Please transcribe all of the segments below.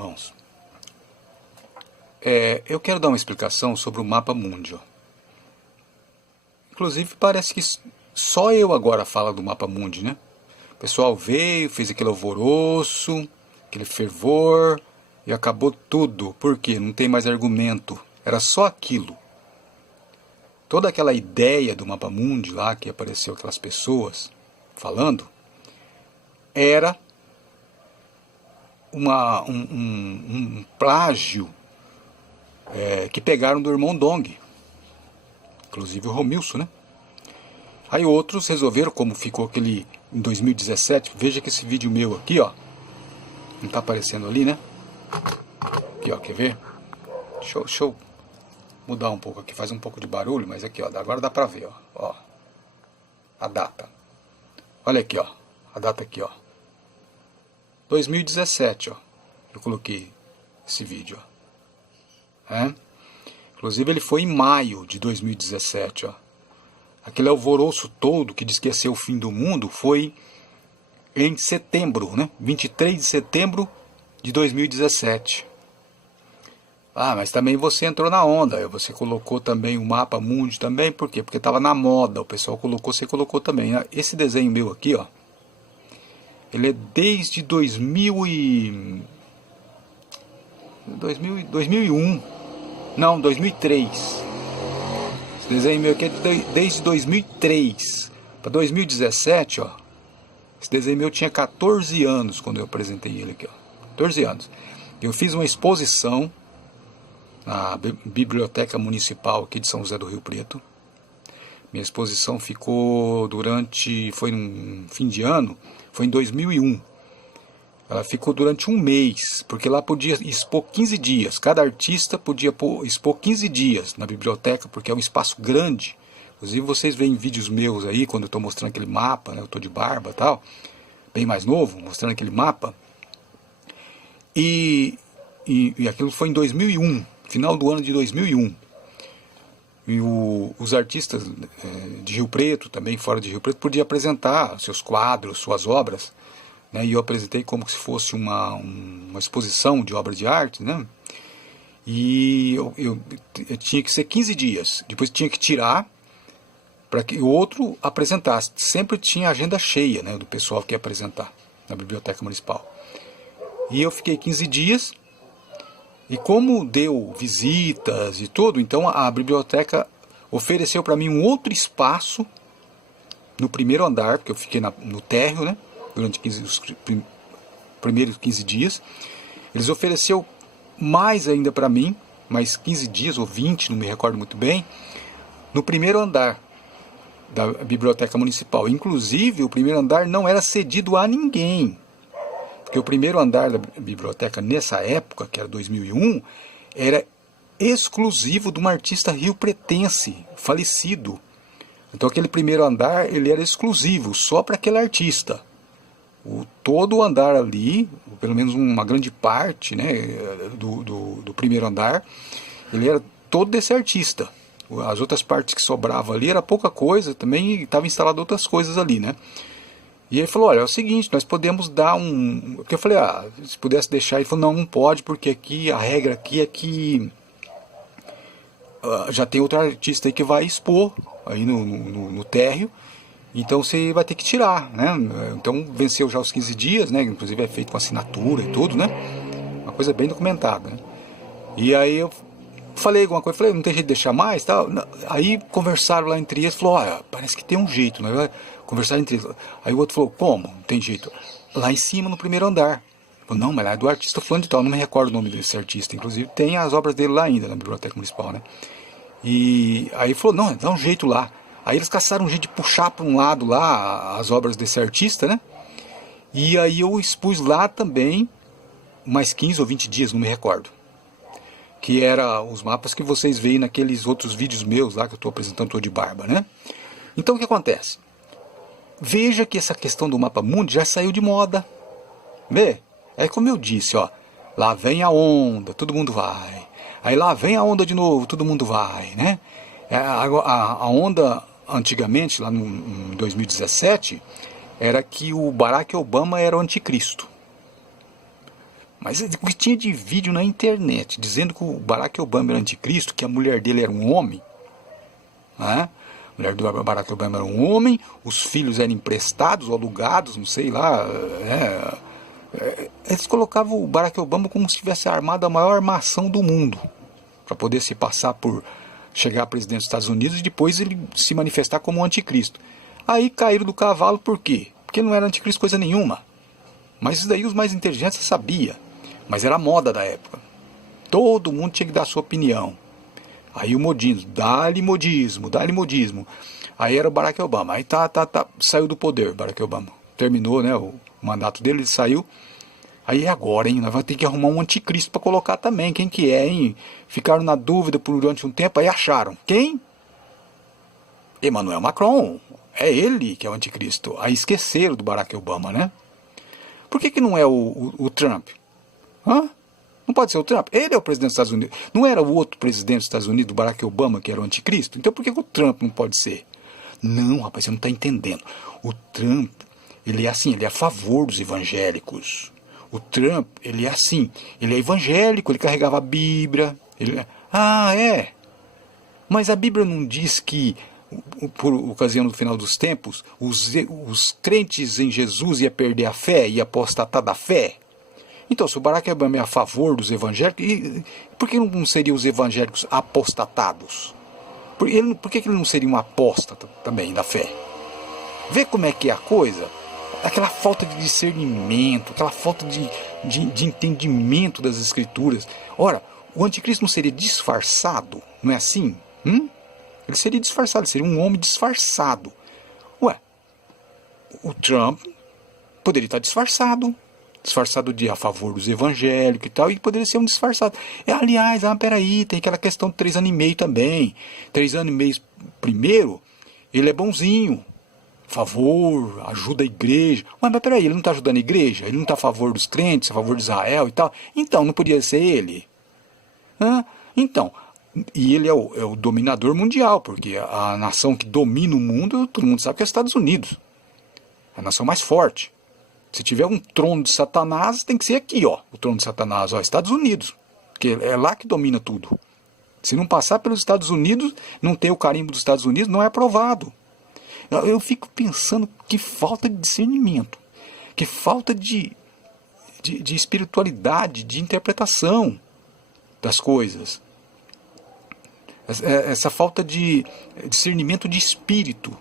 irmãos, eu quero dar uma explicação sobre o Mapa Mundi. Inclusive parece que só eu agora falo do Mapa Mundi, né? O pessoal veio, fez aquele alvoroço, aquele fervor e acabou tudo. Por quê? Não tem mais argumento. Era só aquilo. Toda aquela ideia do Mapa Mundi lá, que apareceu aquelas pessoas falando, era um plágio que pegaram do irmão Dong, inclusive o Romilson, né? Aí outros resolveram, como ficou aquele em 2017, veja que esse vídeo meu aqui, ó, não tá aparecendo ali, né? Aqui, ó, quer ver? Deixa eu mudar um pouco aqui, faz um pouco de barulho, mas aqui, ó, agora dá pra ver, ó, a data. Olha aqui, ó, a data aqui, ó. 2017, ó, eu coloquei esse vídeo, ó. Inclusive ele foi em maio de 2017, ó. Aquele alvoroço todo que diz que ia ser o fim do mundo foi em setembro, né? 23 de setembro de 2017. Ah, mas também você entrou na onda, você colocou também o Mapa Mundi também, por quê? Porque estava na moda, o pessoal colocou, você colocou também. Esse desenho meu aqui, ó, ele é desde 2001. Não, 2003. Esse desenho meu aqui é desde 2003. Para 2017, ó. Esse desenho meu tinha 14 anos quando eu apresentei ele aqui, ó. 14 anos. Eu fiz uma exposição na Biblioteca Municipal aqui de São José do Rio Preto. Minha exposição ficou foi num fim de ano, foi em 2001. Ela ficou durante um mês, porque lá podia expor 15 dias. Cada artista podia expor 15 dias na biblioteca, porque é um espaço grande. Inclusive vocês veem vídeos meus aí, quando eu estou mostrando aquele mapa, né? Eu estou de barba e tal, bem mais novo, mostrando aquele mapa. E aquilo foi em 2001, final do ano de 2001. E os artistas de Rio Preto, também fora de Rio Preto, podiam apresentar seus quadros, suas obras, né? E eu apresentei como se fosse uma exposição de obra de arte, né? E eu tinha que ser 15 dias, depois tinha que tirar para que o outro apresentasse. Sempre tinha agenda cheia, né, do pessoal que ia apresentar na Biblioteca Municipal. E eu fiquei 15 dias. E como deu visitas e tudo, então a biblioteca ofereceu para mim um outro espaço no primeiro andar, porque eu fiquei no térreo, né, durante os primeiros 15 dias. Eles ofereceram mais ainda para mim, mais 15 dias ou 20, não me recordo muito bem, no primeiro andar da Biblioteca Municipal. Inclusive, o primeiro andar não era cedido a ninguém. Porque o primeiro andar da biblioteca, nessa época, que era 2001, era exclusivo de um artista riopretense, falecido. Então aquele primeiro andar, ele era exclusivo, só para aquele artista. Todo o andar ali, pelo menos uma grande parte, né, do primeiro andar, ele era todo desse artista. As outras partes que sobravam ali era pouca coisa, também estava instalado outras coisas ali, né. E ele falou, olha, é o seguinte, nós podemos dar Porque eu falei, se pudesse deixar, ele falou, não pode, porque aqui, a regra aqui é que já tem outro artista aí que vai expor aí no térreo, então você vai ter que tirar, né? Então venceu já os 15 dias, né? Inclusive é feito com assinatura e tudo, né? Uma coisa bem documentada, né? E aí eu falei alguma coisa, falei, não tem jeito de deixar mais, tal. Aí conversaram lá entre eles, falou, olha, parece que tem um jeito, né? Conversaram entre eles. Aí o outro falou, como? Não tem jeito. Lá em cima, no primeiro andar. Falei, não, mas lá é do artista fulano de tal, não me recordo o nome desse artista, inclusive tem as obras dele lá ainda, na Biblioteca Municipal, né? E aí falou, não, dá um jeito lá. Aí eles caçaram um jeito de puxar para um lado lá as obras desse artista, né? E aí eu expus lá também mais 15 ou 20 dias, não me recordo. Que era os mapas que vocês veem naqueles outros vídeos meus lá que eu estou apresentando, tô de barba, né? Então o que acontece? Veja que essa questão do Mapa Mundi já saiu de moda. Vê? É como eu disse, ó. Lá vem a onda, todo mundo vai. Aí lá vem a onda de novo, todo mundo vai, né? A onda, antigamente, lá em 2017, era que o Barack Obama era o anticristo. Mas o que tinha de vídeo na internet dizendo que o Barack Obama era anticristo, que a mulher dele era um homem, né? A mulher do Barack Obama era um homem, os filhos eram emprestados ou alugados, não sei lá. Eles colocavam o Barack Obama como se tivesse armado a maior armação do mundo, para poder se passar por chegar a presidente dos Estados Unidos e depois ele se manifestar como um anticristo. Aí caíram do cavalo por quê? Porque não era anticristo coisa nenhuma. Mas isso daí os mais inteligentes sabiam. Mas era a moda da época. Todo mundo tinha que dar a sua opinião. Aí o modismo, dá-lhe modismo, dá-lhe modismo. Aí era o Barack Obama. Aí saiu do poder, Barack Obama. Terminou, né, o mandato dele, ele saiu. Aí agora, hein, nós vamos ter que arrumar um anticristo para colocar também. Quem que é, hein? Ficaram na dúvida durante um tempo, aí acharam. Quem? Emmanuel Macron. É ele que é o anticristo. Aí esqueceram do Barack Obama, né? Por que não é o Trump? Hã? Não pode ser o Trump? Ele é o presidente dos Estados Unidos. Não era o outro presidente dos Estados Unidos, o Barack Obama, que era o anticristo? Então por que o Trump não pode ser? Não, rapaz, você não está entendendo. O Trump, ele é assim, ele é a favor dos evangélicos. O Trump, ele é assim, ele é evangélico, ele carregava a Bíblia. É? Mas a Bíblia não diz que, por ocasião do final dos tempos, os crentes em Jesus iam perder a fé, iam apostatar da fé? Então, se o Barack Obama é a favor dos evangélicos, por que não seriam os evangélicos apostatados? Por que ele não seria um apóstata também da fé? Vê como é que é a coisa? Aquela falta de discernimento, aquela falta de entendimento das escrituras. Ora, o anticristo não seria disfarçado? Não é assim? Ele seria disfarçado, ele seria um homem disfarçado. Ué, o Trump poderia estar disfarçado de a favor dos evangélicos e tal, e poderia ser um disfarçado. Aliás, peraí, tem aquela questão de 3 anos e meio também. 3 anos e meio primeiro, ele é bonzinho, favor, ajuda a igreja. Mas peraí, ele não está ajudando a igreja? Ele não está a favor dos crentes, a favor de Israel e tal? Então, não podia ser ele? Então, e ele é o dominador mundial, porque a nação que domina o mundo, todo mundo sabe que é os Estados Unidos. A nação mais forte. Se tiver um trono de Satanás, tem que ser aqui, ó, o trono de Satanás, ó, Estados Unidos, porque é lá que domina tudo. Se não passar pelos Estados Unidos, não ter o carimbo dos Estados Unidos, não é aprovado. Eu fico pensando que falta de discernimento, que falta de espiritualidade, de interpretação das coisas. Essa falta de discernimento de espírito.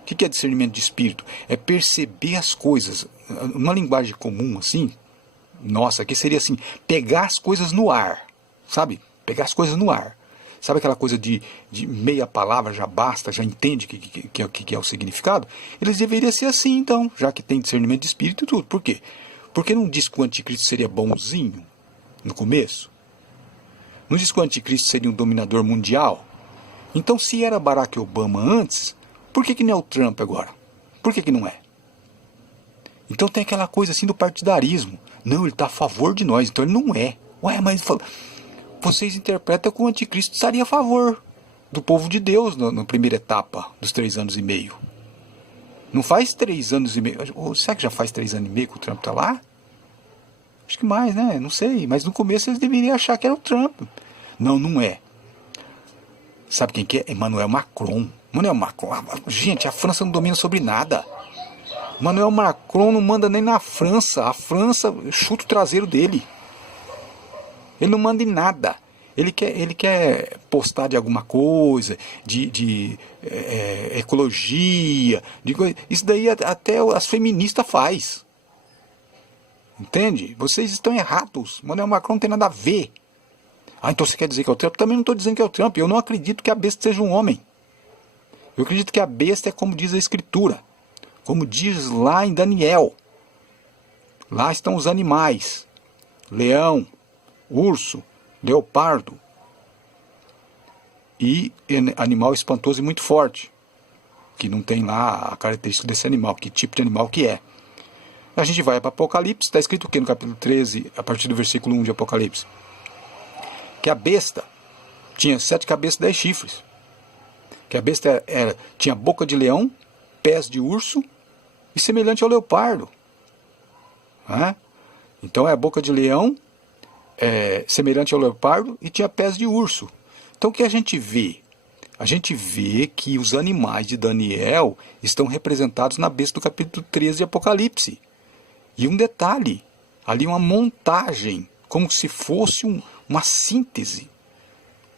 O que é discernimento de espírito? É perceber as coisas. Uma linguagem comum, assim, nossa, aqui seria assim, pegar as coisas no ar, sabe? Pegar as coisas no ar. Sabe aquela coisa de meia palavra já basta, já entende que é o significado? Eles deveriam ser assim, então, já que tem discernimento de espírito e tudo. Por quê? Porque não diz que o anticristo seria bonzinho no começo? Não diz que o anticristo seria um dominador mundial? Então, se era Barack Obama antes, por que não é o Trump agora? Por que não é? Então tem aquela coisa assim do partidarismo. Não, ele está a favor de nós, então ele não é. Ué, mas vocês interpretam que o anticristo estaria a favor do povo de Deus na primeira etapa dos 3 anos e meio. Não faz 3 anos e meio. Será que já faz 3 anos e meio que o Trump está lá? Acho que mais, né? Não sei. Mas no começo eles deveriam achar que era o Trump. Não, não é. Sabe quem que é? Emmanuel Macron. Emmanuel Macron. Gente, a França não domina sobre nada. Emmanuel Macron não manda nem na França. A França chuta o traseiro dele. Ele não manda em nada. Ele quer postar de alguma coisa, de ecologia, de coisa. Isso daí até as feministas faz. Entende? Vocês estão errados. Emmanuel Macron não tem nada a ver. Então você quer dizer que é o Trump? Também não estou dizendo que é o Trump. Eu não acredito que a besta seja um homem. Eu acredito que a besta é como diz a Escritura. Como diz lá em Daniel. Lá estão os animais. Leão, urso, leopardo. E animal espantoso e muito forte. Que não tem lá a característica desse animal. Que tipo de animal que é. A gente vai para Apocalipse. Está escrito o que no capítulo 13, a partir do versículo 1 de Apocalipse? Que a besta tinha 7 cabeças e 10 chifres. Que a besta tinha boca de leão, pés de urso e semelhante ao leopardo. Então é a boca de leão, semelhante ao leopardo, e tinha pés de urso. Então o que a gente vê? A gente vê que os animais de Daniel estão representados na besta do capítulo 13 de Apocalipse. E um detalhe, ali uma montagem, como se fosse uma síntese,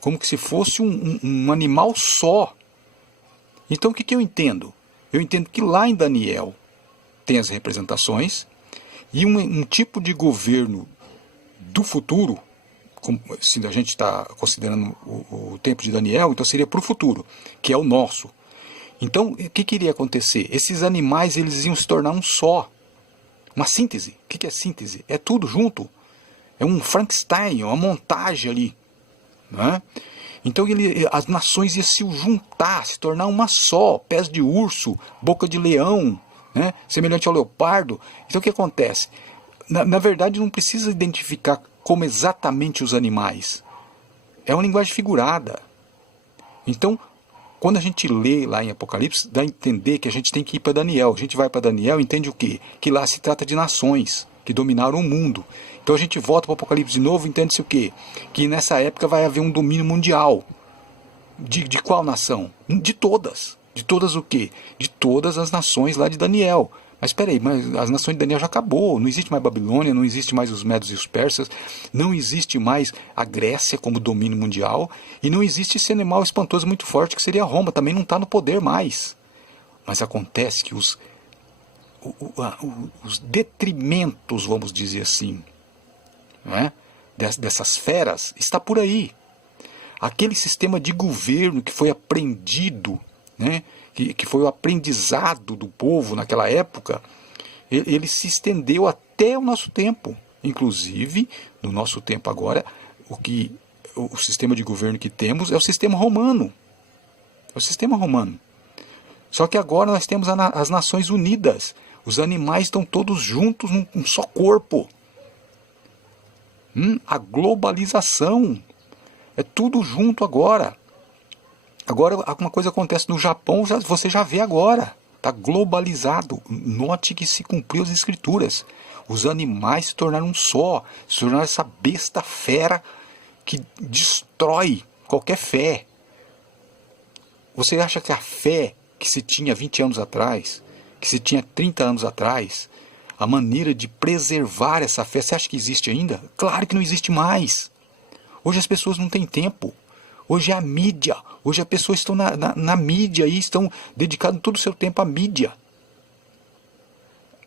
como se fosse um animal só. Então o que eu entendo? Eu entendo que lá em Daniel tem as representações e um tipo de governo do futuro, se a gente está considerando o tempo de Daniel, então seria para o futuro, que é o nosso. Então, o que iria acontecer? Esses animais eles iam se tornar um só. Uma síntese. O que é síntese? É tudo junto. É um Frankenstein, uma montagem ali. Não é? Então as nações iam se juntar, se tornar uma só. Pés de urso, boca de leão, né? Semelhante ao leopardo. Então o que acontece? Na verdade não precisa identificar como exatamente os animais. É uma linguagem figurada. Então, quando a gente lê lá em Apocalipse, dá a entender que a gente tem que ir para Daniel. A gente vai para Daniel e entende o quê? Que lá se trata de nações que dominaram o mundo. Então a gente volta para o Apocalipse de novo e entende-se o quê? Que nessa época vai haver um domínio mundial. De qual nação? De todas. De todas o quê? De todas as nações lá de Daniel. Mas espera aí, mas as nações de Daniel já acabou. Não existe mais Babilônia, não existe mais os Medos e os Persas, não existe mais a Grécia como domínio mundial, e não existe esse animal espantoso muito forte que seria Roma, também não está no poder mais. Mas acontece que os detrimentos, vamos dizer assim, não é? Dessas feras, está por aí. Aquele sistema de governo que foi aprendido, né? que foi o aprendizado do povo naquela época, ele se estendeu até o nosso tempo. Inclusive, no nosso tempo agora, o sistema de governo que temos é o sistema romano. É o sistema romano. Só que agora nós temos as Nações Unidas. Os animais estão todos juntos num só corpo. A globalização. É tudo junto agora. Agora, alguma coisa acontece no Japão, você já vê agora. Está globalizado. Note que se cumpriu as escrituras. Os animais se tornaram um só. Se tornaram essa besta fera que destrói qualquer fé. Você acha que a fé que se tinha 20 anos atrás, que se tinha 30 anos atrás, a maneira de preservar essa fé, você acha que existe ainda? Claro que não existe mais. Hoje as pessoas não têm tempo. Hoje é a mídia. Hoje as pessoas estão na mídia e estão dedicando todo o seu tempo à mídia.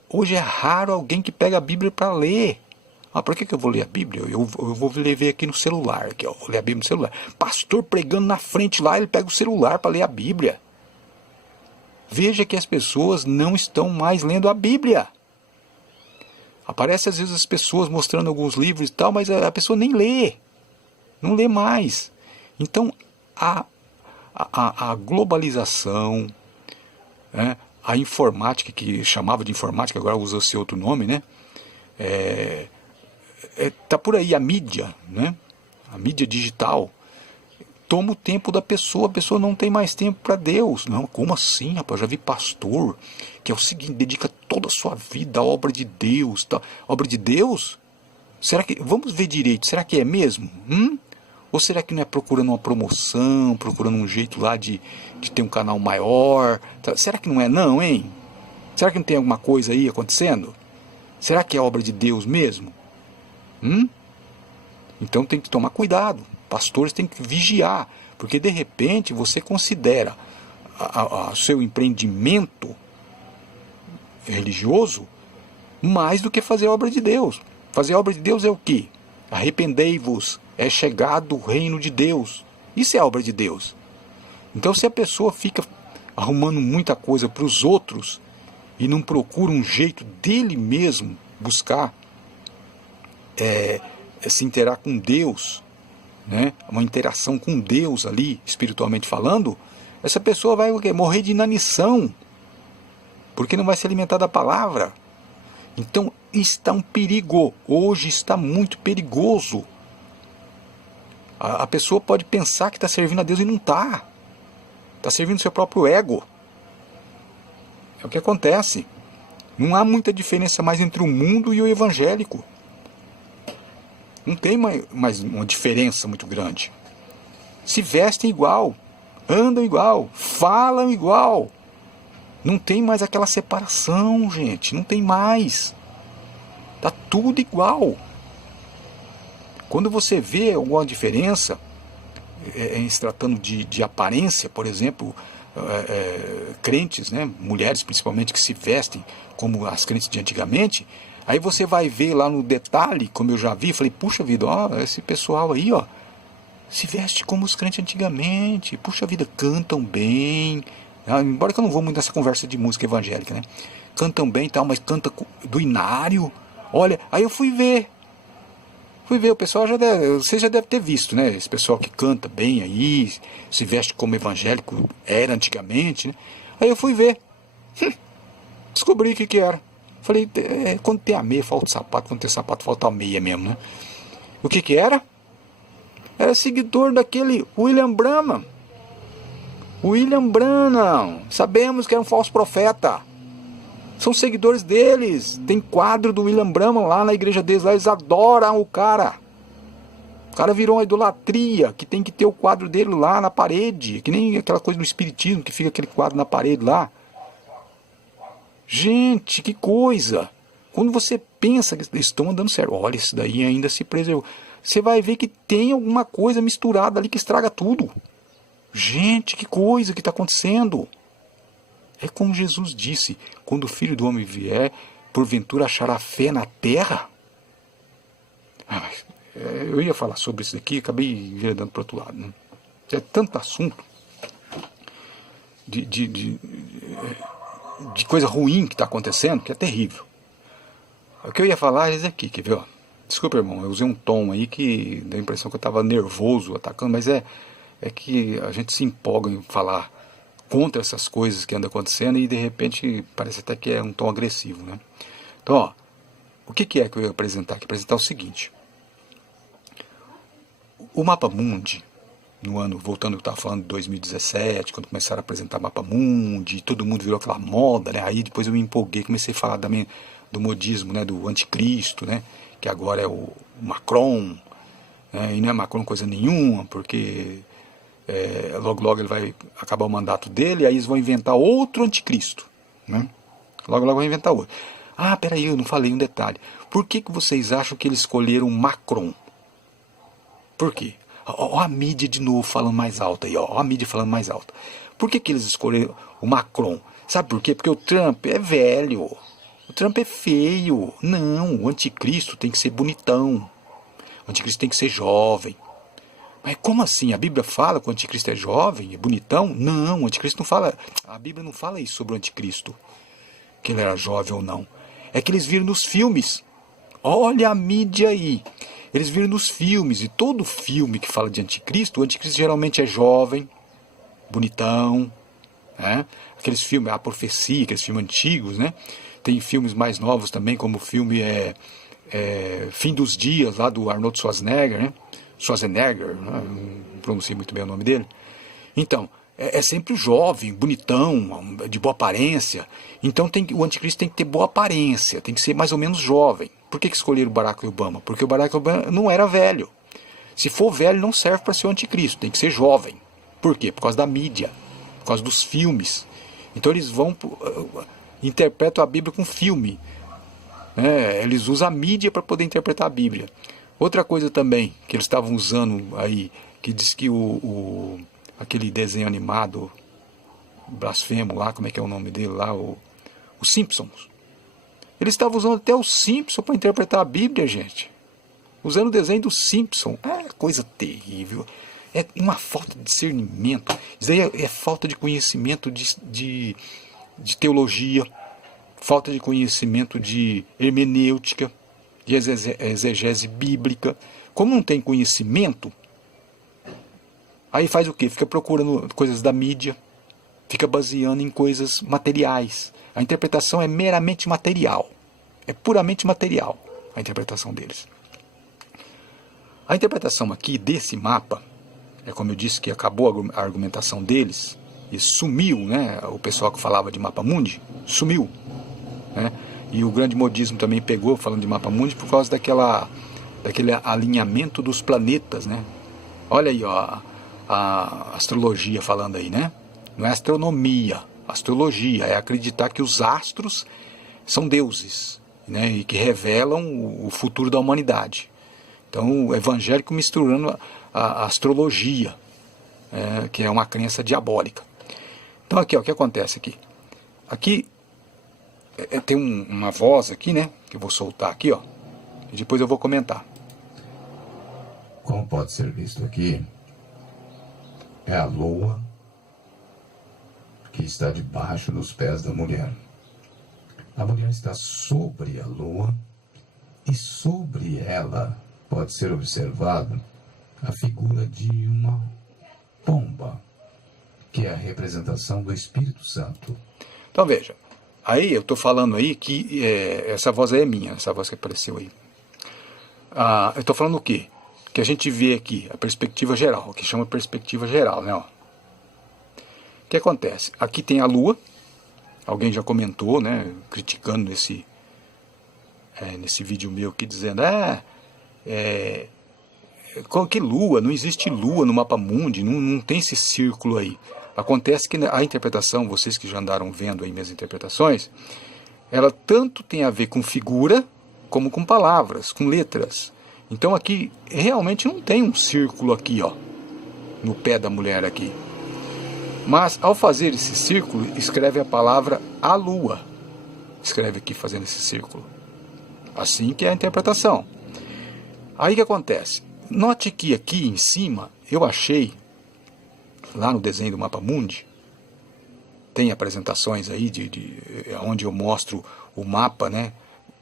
Hoje é raro alguém que pega a Bíblia para ler. Por que eu vou ler a Bíblia? Eu vou ler aqui no celular. Aqui, vou ler a Bíblia no celular. Pastor pregando na frente lá, ele pega o celular para ler a Bíblia. Veja que as pessoas não estão mais lendo a Bíblia. Aparece às vezes as pessoas mostrando alguns livros e tal, mas a pessoa nem lê. Não lê mais. Então, a globalização, né, a informática, que chamava de informática, agora usa-se outro nome, né? Tá por aí a mídia, né? A mídia digital toma o tempo da pessoa, a pessoa não tem mais tempo para Deus. Não, como assim, rapaz? Eu já vi pastor que é o seguinte, dedica toda a sua vida à obra de Deus. Tá? Obra de Deus? Será que, vamos ver direito, será que é mesmo? Ou será que não é procurando uma promoção, procurando um jeito lá de ter um canal maior? Será que não é não, hein? Será que não tem alguma coisa aí acontecendo? Será que é obra de Deus mesmo? Então tem que tomar cuidado. Pastores têm que vigiar. Porque de repente você considera o seu empreendimento religioso mais do que fazer a obra de Deus. Fazer a obra de Deus é o quê? Arrependei-vos, é chegado o reino de Deus. Isso é a obra de Deus. Então se a pessoa fica arrumando muita coisa para os outros e não procura um jeito dele mesmo buscar se interar com Deus, né? Uma interação com Deus ali, espiritualmente falando, essa pessoa vai morrer de inanição, porque não vai se alimentar da palavra. Então está um perigo, hoje está muito perigoso. A pessoa pode pensar que está servindo a Deus e não está. Está servindo seu próprio ego. É o que acontece. Não há muita diferença mais entre o mundo e o evangélico. Não tem mais uma diferença muito grande. Se vestem igual, andam igual, falam igual. Não tem mais aquela separação, gente. Não tem mais. Tá tudo igual. Quando você vê alguma diferença, em se tratando de aparência, por exemplo, crentes, né, mulheres principalmente, que se vestem como as crentes de antigamente, aí você vai ver lá no detalhe, como eu já vi, falei, puxa vida, ó, esse pessoal aí, ó, se veste como os crentes antigamente, puxa vida, cantam bem, embora que eu não vou muito nessa conversa de música evangélica, né, cantam bem e tal, mas canta do inário, olha, aí eu fui ver, o pessoal você já deve ter visto, né? Esse pessoal que canta bem aí, se veste como evangélico era antigamente, né? Aí eu fui ver. Descobri o que era. Falei, quando tem a meia, falta o sapato, quando tem sapato, falta a meia mesmo, né? O que era? Era seguidor daquele William Branham. William Branham. Sabemos que era um falso profeta. São seguidores deles. Tem quadro do William Branham lá na igreja deles. Lá eles adoram o cara. O cara virou uma idolatria. Que tem que ter o quadro dele lá na parede. Que nem aquela coisa do espiritismo. Que fica aquele quadro na parede lá. Gente, que coisa. Quando você pensa que eles estão andando sério. Olha, isso daí ainda se preservou. Você vai ver que tem alguma coisa misturada ali que estraga tudo. Gente, que coisa que está acontecendo. É como Jesus disse, quando o Filho do Homem vier, porventura achará fé na terra? Eu ia falar sobre isso aqui, acabei enveredando para o outro lado. Né? É tanto assunto de coisa ruim que está acontecendo, que é terrível. O que eu ia falar é isso aqui, quer ver? Desculpa, irmão, eu usei um tom aí que deu a impressão que eu estava nervoso, atacando, mas é que a gente se empolga em falar contra essas coisas que andam acontecendo e de repente parece até que é um tom agressivo, né? Então, ó, o que é que eu ia apresentar aqui? Apresentar o seguinte: o Mapa Mundi, no ano, voltando eu estava falando de 2017, quando começaram a apresentar Mapa Mundi, todo mundo virou aquela moda, né? Aí depois eu me empolguei, comecei a falar também do modismo, né? Do anticristo, né? Que agora é o Macron, né? E não é Macron coisa nenhuma, porque logo logo ele vai acabar o mandato dele, aí eles vão inventar outro anticristo, né? Logo logo vão inventar outro. Ah, peraí, eu não falei um detalhe. Por que vocês acham que eles escolheram Macron? Por quê? Ó a mídia de novo falando mais alto aí, ó a mídia falando mais alto. Por que eles escolheram o Macron? Sabe por quê? Porque o Trump é velho, o Trump é feio. Não, o anticristo tem que ser bonitão, o anticristo tem que ser jovem. Mas como assim? A Bíblia fala que o anticristo é jovem, é bonitão? Não, o anticristo não fala. A Bíblia não fala isso sobre o anticristo, que ele era jovem ou não. É que eles viram nos filmes. Olha a mídia aí. Eles viram nos filmes, e todo filme que fala de anticristo, o anticristo geralmente é jovem, bonitão, né? Aqueles filmes, a profecia, aqueles filmes antigos, né? Tem filmes mais novos também, como o filme Fim dos Dias, lá do Arnold Schwarzenegger, né? Schwarzenegger, não pronunciei muito bem o nome dele. Então, é sempre jovem, bonitão, de boa aparência. Então o anticristo tem que ter boa aparência, tem que ser mais ou menos jovem. Por que escolheram o Barack Obama? Porque o Barack Obama não era velho. Se for velho, não serve para ser o anticristo, tem que ser jovem. Por quê? Por causa da mídia, por causa dos filmes. Então eles interpretam a Bíblia com filme. Eles usam a mídia para poder interpretar a Bíblia. Outra coisa também que eles estavam usando aí, que diz que aquele desenho animado blasfemo lá, como é que é o nome dele lá, os Simpsons. Eles estavam usando até os Simpsons para interpretar a Bíblia, gente. Usando o desenho dos Simpsons. É coisa terrível. É uma falta de discernimento. Isso aí é falta de conhecimento de teologia, falta de conhecimento de hermenêutica, de exegese bíblica. Como não tem conhecimento, aí faz o quê? Fica procurando coisas da mídia, fica baseando em coisas materiais. A interpretação é meramente material. É puramente material a interpretação deles. A interpretação aqui desse mapa, como eu disse que acabou a argumentação deles, e sumiu, né? O pessoal que falava de Mapa Mundi, sumiu, né? E o grande modismo também pegou, falando de Mapa Mundi, por causa daquela daquele alinhamento dos planetas, né? Olha aí, ó, a astrologia falando aí, né? Não é astronomia, astrologia é acreditar que os astros são deuses, né? E que revelam o futuro da humanidade. Então, o evangélico misturando a astrologia, que é uma crença diabólica. Então, aqui, ó, o que acontece aqui? Aqui tem uma voz aqui, né? Que eu vou soltar aqui, ó. E depois eu vou comentar. Como pode ser visto aqui, é a lua que está debaixo dos pés da mulher. A mulher está sobre a lua e sobre ela pode ser observado a figura de uma pomba, que é a representação do Espírito Santo. Então veja, aí eu estou falando aí que essa voz aí é minha, essa voz que apareceu aí. Eu estou falando o quê? Que a gente vê aqui a perspectiva geral, o que chama perspectiva geral, né? Ó. O que acontece? Aqui tem a Lua, alguém já comentou, né? Criticando nesse vídeo meu aqui, dizendo, que Lua? Não existe Lua no mapa mundi, não tem esse círculo aí. Acontece que a interpretação, vocês que já andaram vendo aí minhas interpretações, ela tanto tem a ver com figura, como com palavras, com letras. Então aqui realmente não tem um círculo aqui, ó, no pé da mulher aqui. Mas ao fazer esse círculo, escreve a palavra a lua. Escreve aqui fazendo esse círculo. Assim que é a interpretação. Aí o que acontece? Note que aqui em cima eu achei, lá no desenho do Mapa Mundi, tem apresentações aí onde eu mostro o mapa, né,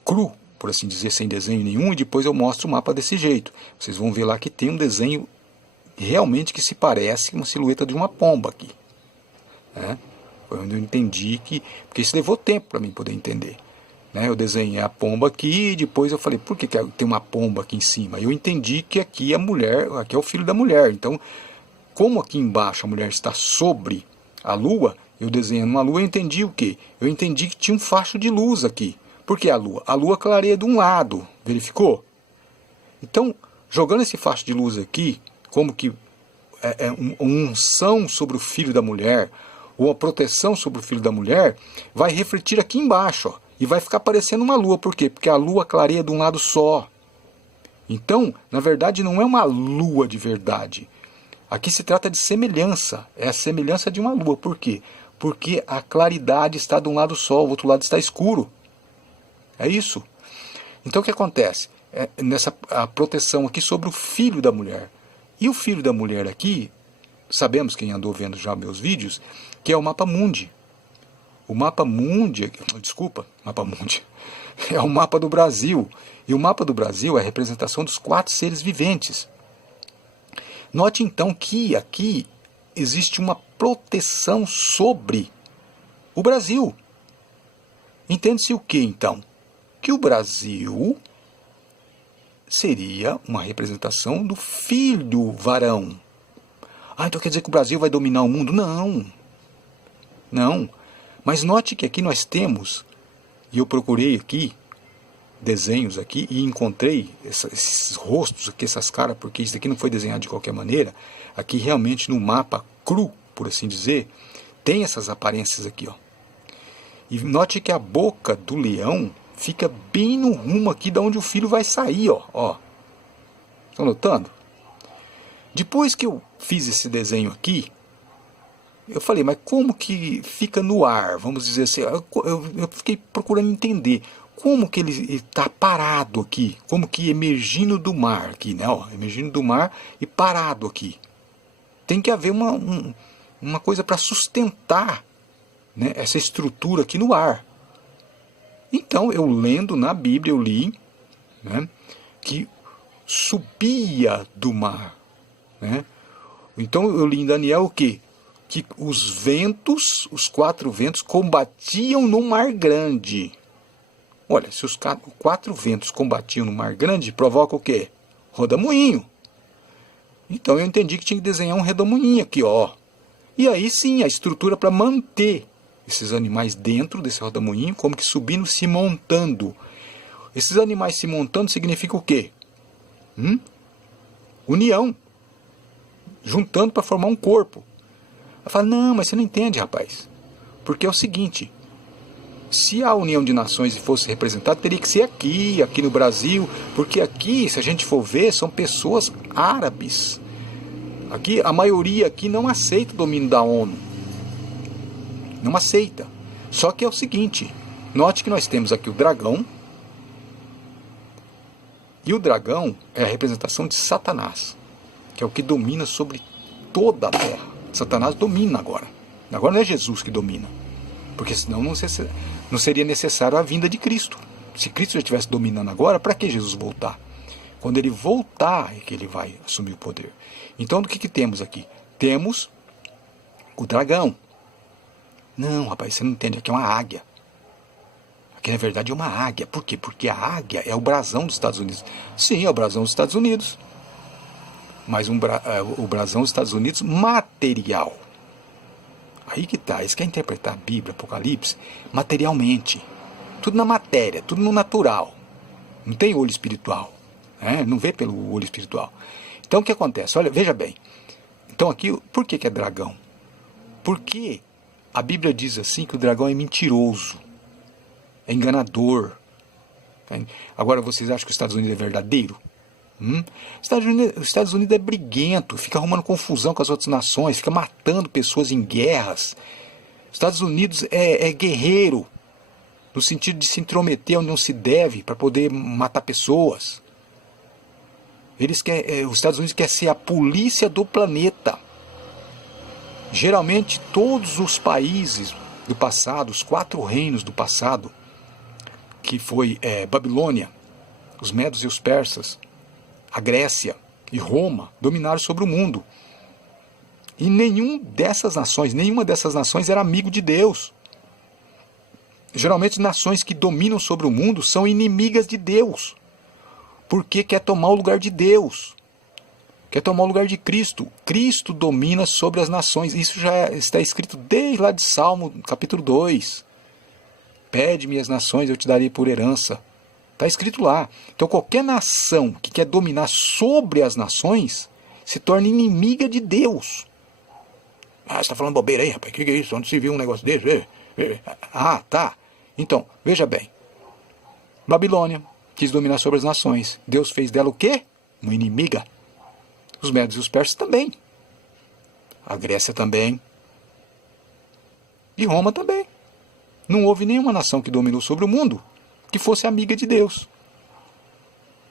cru, por assim dizer, sem desenho nenhum, e depois eu mostro o mapa desse jeito. Vocês vão ver lá que tem um desenho realmente que se parece uma silhueta de uma pomba aqui. Né? Foi onde eu entendi que... Porque isso levou tempo para mim poder entender. Né? Eu desenhei a pomba aqui e depois eu falei, por que tem uma pomba aqui em cima? Eu entendi que aqui a mulher, aqui é o filho da mulher. Então, como aqui embaixo a mulher está sobre a lua, eu desenhando uma lua, eu entendi o quê? Eu entendi que tinha um facho de luz aqui. Por que a lua? A lua clareia de um lado, verificou? Então, jogando esse facho de luz aqui, como que uma unção sobre o filho da mulher, ou uma proteção sobre o filho da mulher, vai refletir aqui embaixo, ó, e vai ficar parecendo uma lua. Por quê? Porque a lua clareia de um lado só. Então, na verdade, não é uma lua de verdade. Aqui se trata de semelhança. É a semelhança de uma lua. Por quê? Porque a claridade está de um lado só, o outro lado está escuro. É isso. Então o que acontece? A proteção aqui sobre o filho da mulher. E o filho da mulher aqui, sabemos, quem andou vendo já meus vídeos, que é o Mapa Mundi. O Mapa Mundi, desculpa, Mapa Mundi, é o mapa do Brasil. E o mapa do Brasil é a representação dos 4 seres viventes. Note então que aqui existe uma proteção sobre o Brasil. Entende-se o que então? Que o Brasil seria uma representação do filho varão. Então quer dizer que o Brasil vai dominar o mundo? Não. Não. Mas note que aqui nós temos, e eu procurei aqui, desenhos aqui, e encontrei esses rostos aqui, essas caras, porque isso aqui não foi desenhado de qualquer maneira. Aqui realmente no mapa cru, por assim dizer, tem essas aparências aqui, ó. E note que a boca do leão fica bem no rumo aqui de onde o filho vai sair, ó. Estão notando? Depois que eu fiz esse desenho aqui, eu falei, mas como que fica no ar? Vamos dizer assim, eu fiquei procurando entender como que ele está parado aqui, como que emergindo do mar aqui, né? Ó, emergindo do mar e parado aqui. Tem que haver uma coisa para sustentar, né, essa estrutura aqui no ar. Então, eu lendo na Bíblia, eu li, né, que subia do mar. Né? Então, eu li em Daniel o quê? Que os ventos, os 4 ventos, combatiam no mar grande. Olha, se os 4 ventos combatiam no mar grande, provoca o quê? Rodamuinho. Então, eu entendi que tinha que desenhar um redemoinho aqui, ó. E aí sim, a estrutura para manter esses animais dentro desse rodamuinho, como que subindo, se montando. Esses animais se montando significa o quê? União. Juntando para formar um corpo. Ela fala, não, mas você não entende, rapaz. Porque é o seguinte, se a União de Nações fosse representada, teria que ser aqui no Brasil, porque aqui, se a gente for ver, são pessoas árabes. Aqui, a maioria aqui não aceita o domínio da ONU. Não aceita. Só que é o seguinte, note que nós temos aqui o dragão, e o dragão é a representação de Satanás, que é o que domina sobre toda a terra. Satanás domina agora. Agora não é Jesus que domina, porque senão não seria necessário a vinda de Cristo. Se Cristo já estivesse dominando agora, para que Jesus voltar? Quando ele voltar é que ele vai assumir o poder. Então, do que temos aqui? Temos o dragão. Não, rapaz, você não entende, aqui é uma águia. Aqui, na verdade, é uma águia. Por quê? Porque a águia é o brasão dos Estados Unidos. Sim, é o brasão dos Estados Unidos. Mas o brasão dos Estados Unidos material. Aí que tá, isso quer interpretar a Bíblia, Apocalipse, materialmente. Tudo na matéria, tudo no natural. Não tem olho espiritual. Né? Não vê pelo olho espiritual. Então o que acontece? Olha, veja bem. Então aqui, por que é dragão? Porque a Bíblia diz assim que o dragão é mentiroso, é enganador. Agora vocês acham que os Estados Unidos é verdadeiro? Os Estados Unidos é briguento, fica arrumando confusão com as outras nações, fica matando pessoas em guerras. Os Estados Unidos é guerreiro, no sentido de se intrometer onde não se deve, para poder matar pessoas. Os Estados Unidos querem ser a polícia do planeta. Geralmente todos os países do passado, os 4 reinos do passado, que foi Babilônia, os Medos e os Persas, a Grécia e Roma dominaram sobre o mundo. E nenhuma dessas nações era amigo de Deus. Geralmente nações que dominam sobre o mundo são inimigas de Deus. Porque quer tomar o lugar de Deus. Quer tomar o lugar de Cristo. Cristo domina sobre as nações. Isso já está escrito desde lá de Salmo, capítulo 2. Pede-me as nações, eu te darei por herança. Está escrito lá. Então qualquer nação que quer dominar sobre as nações se torna inimiga de Deus. Ah, você está falando bobeira aí, rapaz? O que é isso? Onde se viu um negócio desse? Ah, tá. Então, veja bem. Babilônia quis dominar sobre as nações. Deus fez dela o quê? Uma inimiga. Os Medos e os Persas também. A Grécia também. E Roma também. Não houve nenhuma nação que dominou sobre o mundo que fosse amiga de Deus.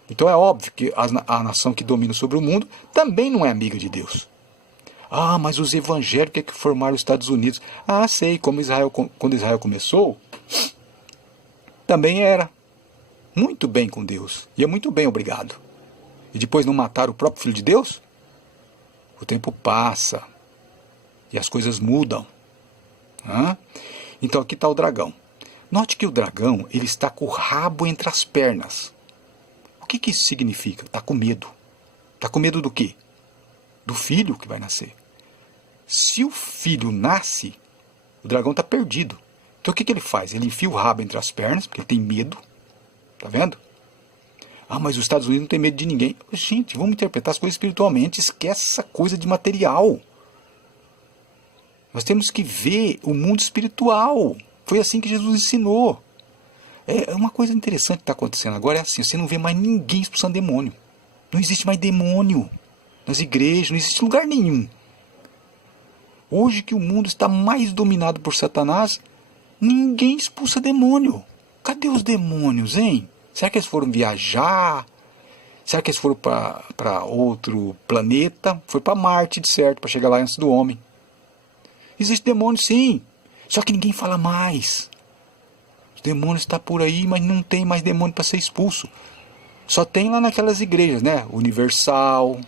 Então é óbvio que a nação que domina sobre o mundo também não é amiga de Deus. Ah, mas os evangélicos é que formaram os Estados Unidos. Ah, sei, quando Israel começou, também era muito bem com Deus. Ia muito bem, obrigado. E depois não mataram o próprio Filho de Deus? O tempo passa e as coisas mudam. Então aqui está o dragão. Note que o dragão, ele está com o rabo entre as pernas. O que isso significa? Está com medo. Está com medo do quê? Do filho que vai nascer. Se o filho nasce, o dragão está perdido. Então o que ele faz? Ele enfia o rabo entre as pernas, porque ele tem medo. Está vendo? Ah, mas os Estados Unidos não tem medo de ninguém. Gente, vamos interpretar as coisas espiritualmente. Esquece essa coisa de material. Nós temos que ver o mundo espiritual. Foi assim que Jesus ensinou. Uma coisa interessante que está acontecendo agora é assim, você não vê mais ninguém expulsando demônio. Não existe mais demônio nas igrejas, não existe lugar nenhum. Hoje que o mundo está mais dominado por Satanás, ninguém expulsa demônio. Cadê os demônios, hein? Será que eles foram viajar? Será que eles foram para outro planeta? Foi para Marte, de certo, para chegar lá antes do homem. Existe demônio, sim. Só que ninguém fala mais. Os demônios estão por aí, mas não tem mais demônio para ser expulso. Só tem lá naquelas igrejas, né? Universal,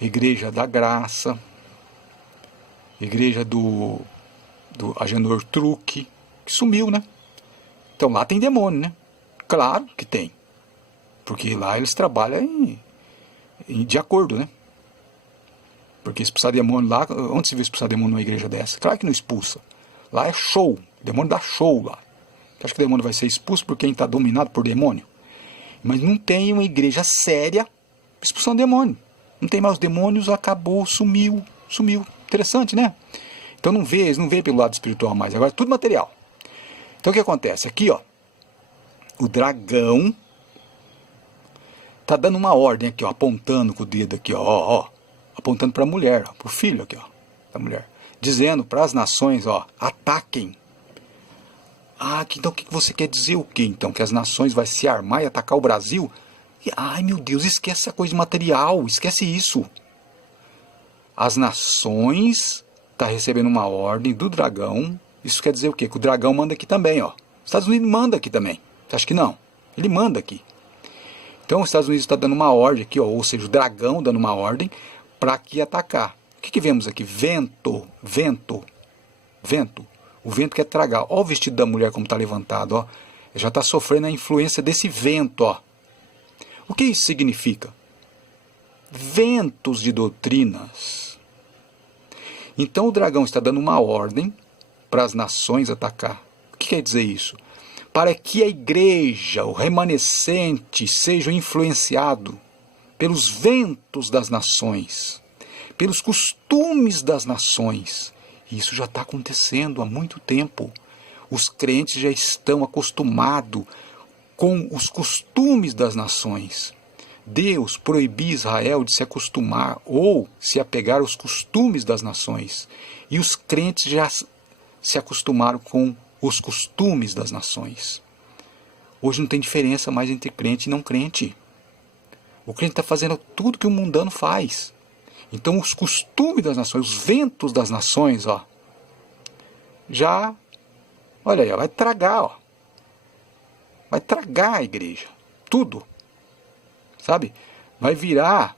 Igreja da Graça, Igreja do Agenor Truque, que sumiu, né? Então lá tem demônio, né? Claro que tem. Porque lá eles trabalham de acordo, né? Porque expulsar demônio lá, onde se vê expulsar demônio numa igreja dessa? Claro que não expulsa. Lá é show. O demônio dá show lá. Você acha que o demônio vai ser expulso por quem está dominado por demônio? Mas não tem uma igreja séria expulsando demônio. Não tem mais os demônios, acabou, sumiu. Interessante, né? Então eles não vê pelo lado espiritual mais, agora é tudo material. Então o que acontece? Aqui, ó, o dragão tá dando uma ordem aqui, ó, apontando com o dedo aqui, ó, apontando para a mulher, para o filho aqui, ó, da mulher, dizendo para as nações, ó, ataquem. Então o que você quer dizer o quê? Então que as nações vão se armar e atacar o Brasil? Ai meu Deus, esquece essa coisa de material, esquece isso. As nações tá recebendo uma ordem do dragão. Isso quer dizer o quê? Que o dragão manda aqui também, ó. Os Estados Unidos manda aqui também. Você acha que não? Ele manda aqui. Então os Estados Unidos está dando uma ordem aqui, ó, ou seja, o dragão dando uma ordem para aqui atacar. O que vemos aqui? Vento. O vento quer tragar. Olha o vestido da mulher como está levantado, ó. Já está sofrendo a influência desse vento, ó. O que isso significa? Ventos de doutrinas. Então o dragão está dando uma ordem para as nações atacar. O que quer dizer isso? Para que a igreja, o remanescente, seja influenciado pelos ventos das nações, pelos costumes das nações. Isso já está acontecendo há muito tempo. Os crentes já estão acostumados com os costumes das nações. Deus proibia Israel de se acostumar ou se apegar aos costumes das nações. E os crentes já se acostumaram com os costumes das nações. Hoje não tem diferença mais entre crente e não crente. O crente está fazendo tudo que o mundano faz. Então os costumes das nações, os ventos das nações, ó, já, olha aí, ó, vai tragar, ó. Vai tragar a igreja. Tudo. Sabe? Vai virar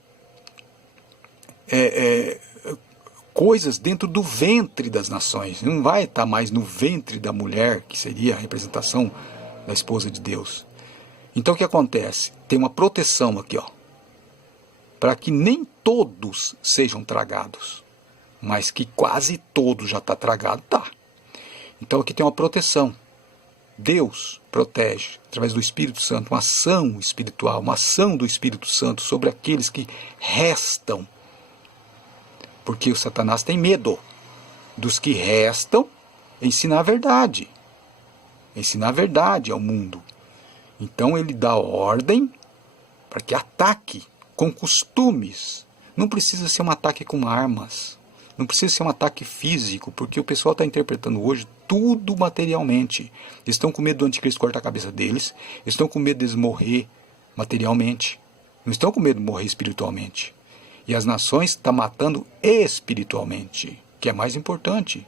coisas dentro do ventre das nações. Não vai estar mais no ventre da mulher, que seria a representação da esposa de Deus. Então o que acontece? Tem uma proteção aqui, ó, para que nem todos sejam tragados, mas que quase todos já está tragado, tá. Então aqui tem uma proteção. Deus protege, através do Espírito Santo, uma ação espiritual, uma ação do Espírito Santo sobre aqueles que restam. Porque o Satanás tem medo dos que restam ensinar a verdade. Ensinar a verdade ao mundo. Então ele dá ordem para que ataque com costumes. Não precisa ser um ataque com armas. Não precisa ser um ataque físico, porque o pessoal está interpretando hoje tudo materialmente. Eles estão com medo do anticristo cortar a cabeça deles. Eles estão com medo deles morrer materialmente. Não estão com medo de morrer espiritualmente. E as nações estão matando espiritualmente, que é mais importante.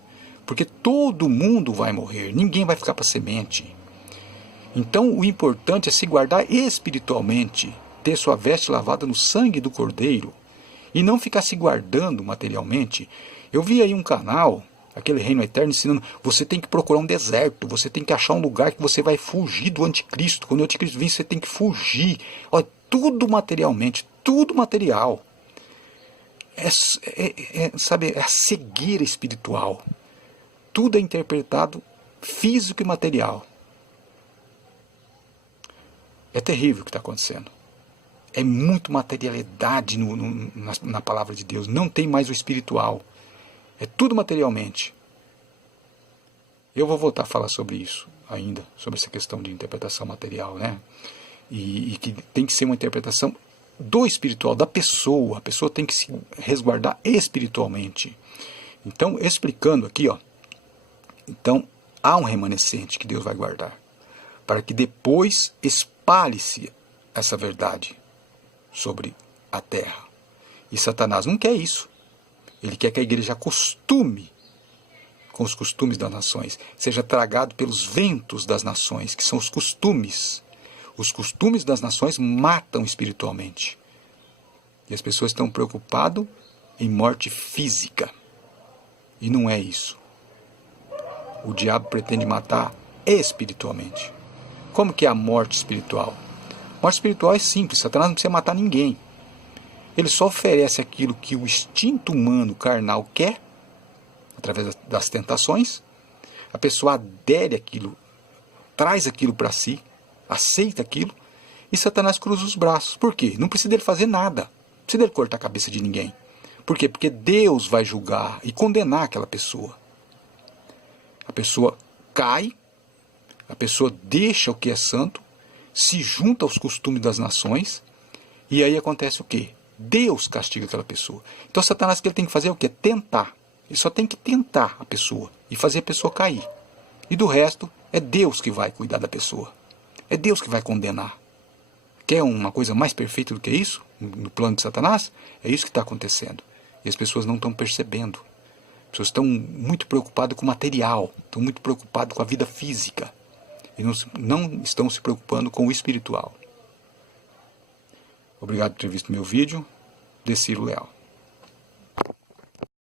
Porque todo mundo vai morrer, ninguém vai ficar para semente. Então o importante é se guardar espiritualmente, ter sua veste lavada no sangue do Cordeiro, e não ficar se guardando materialmente. Eu vi aí um canal, aquele Reino Eterno, ensinando, você tem que procurar um deserto, você tem que achar um lugar que você vai fugir do anticristo. Quando o anticristo vir, você tem que fugir. Olha, tudo materialmente, tudo material. Sabe, é a cegueira espiritual. Tudo é interpretado físico e material. É terrível o que está acontecendo. É muito materialidade na palavra de Deus. Não tem mais o espiritual. É tudo materialmente. Eu vou voltar a falar sobre isso ainda, sobre essa questão de interpretação material, né? E que tem que ser uma interpretação do espiritual, da pessoa. A pessoa tem que se resguardar espiritualmente. Então, explicando aqui, ó. Então, há um remanescente que Deus vai guardar, para que depois espalhe-se essa verdade sobre a terra. E Satanás não quer isso. Ele quer que a igreja acostume com os costumes das nações, seja tragado pelos ventos das nações, que são os costumes. Os costumes das nações matam espiritualmente. E as pessoas estão preocupadas em morte física. E não é isso. O diabo pretende matar espiritualmente. Como que é a morte espiritual? A morte espiritual é simples, Satanás não precisa matar ninguém. Ele só oferece aquilo que o instinto humano carnal quer, através das tentações. A pessoa adere àquilo, traz aquilo para si, aceita aquilo, E Satanás cruza os braços. Por quê? Não precisa dele fazer nada. Não precisa dele cortar a cabeça de ninguém. Por quê? Porque Deus vai julgar e condenar aquela pessoa. A pessoa cai, a pessoa deixa o que é santo, se junta aos costumes das nações, e aí acontece o quê? Deus castiga aquela pessoa. Então Satanás, o que ele tem que fazer é o quê? Tentar. Ele só tem que tentar a pessoa e fazer a pessoa cair. E do resto, é Deus que vai cuidar da pessoa. É Deus que vai condenar. Quer uma coisa mais perfeita do que isso? No plano de Satanás? É isso que está acontecendo. E as pessoas não estão percebendo. As pessoas estão muito preocupadas com o material, estão muito preocupadas com a vida física. E não estão se preocupando com o espiritual. Obrigado por ter visto meu vídeo. Deciro Leal.